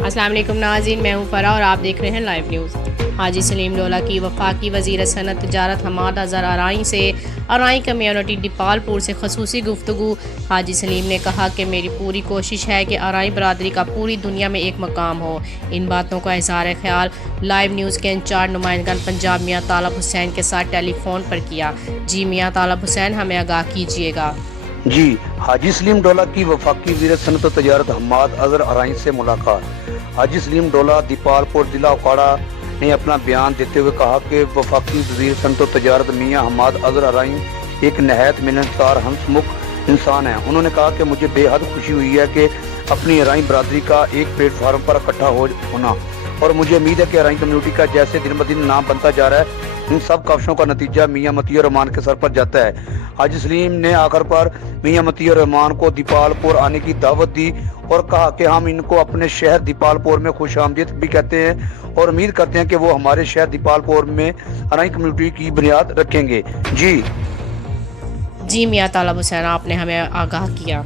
अस्सलाम वालेकुम नाज़रीन, मैं हूँ फ़रा और आप देख रहे हैं लाइव न्यूज़। हाजी सलीम डोला की वफाकी वज़ीर सनअत तजारत हमाद अज़हर अराई से अराई कम्यूनिटी डिपालपुर से खसूसी गुफ्तगू। हाजी सलीम ने कहा कि मेरी पूरी कोशिश है कि अराई बरादरी का पूरी दुनिया में एक मकाम हो। इन बातों का इज़हार ख्याल लाइव न्यूज़ के इंचार्ज नुमाइंदगान पंजाब मियाँ तालब हुसैन के साथ टेलीफोन पर किया। जी मियाँ तालब हुसैन, हमें आगाह कीजिएगा। जी, हाजी सलीम डोला की वफाकी वज़ीर सनअत तजारत हमाद अज़हर अराई से मुलाकात। हाजी सलीम डोला दीपालपुर जिला उकाड़ा ने अपना बयान देते हुए कहा कि वफाकी वज़ीर सनअत तजारत मियाँ हमाद अज़हर अराई एक नहायत मिन्नतदार हंसमुख इंसान है। उन्होंने कहा कि मुझे बेहद खुशी हुई है कि अपनी अराई बरादरी का एक प्लेटफार्म पर इकट्ठा होना, और मुझे उम्मीद है कि अराई कम्युनिटी का जैसे दिन ब दिन नाम बनता जा रहा है, इन सब काविशों का नतीजा मियाँ मतीउर रहमान के सर पर जाता है। हाजी सलीम ने आखिर पर मियाँ मतीउर रहमान को दीपालपुर आने की दावत दी और कहा कि हम इनको अपने शहर दीपालपुर में खुश आमदीद भी कहते हैं और उम्मीद करते हैं कि वो हमारे शहर दीपालपुर में अराई कम्युनिटी की बुनियाद रखेंगे। जी जी मियाँ तालब हुसैन, आपने हमें आगाह किया।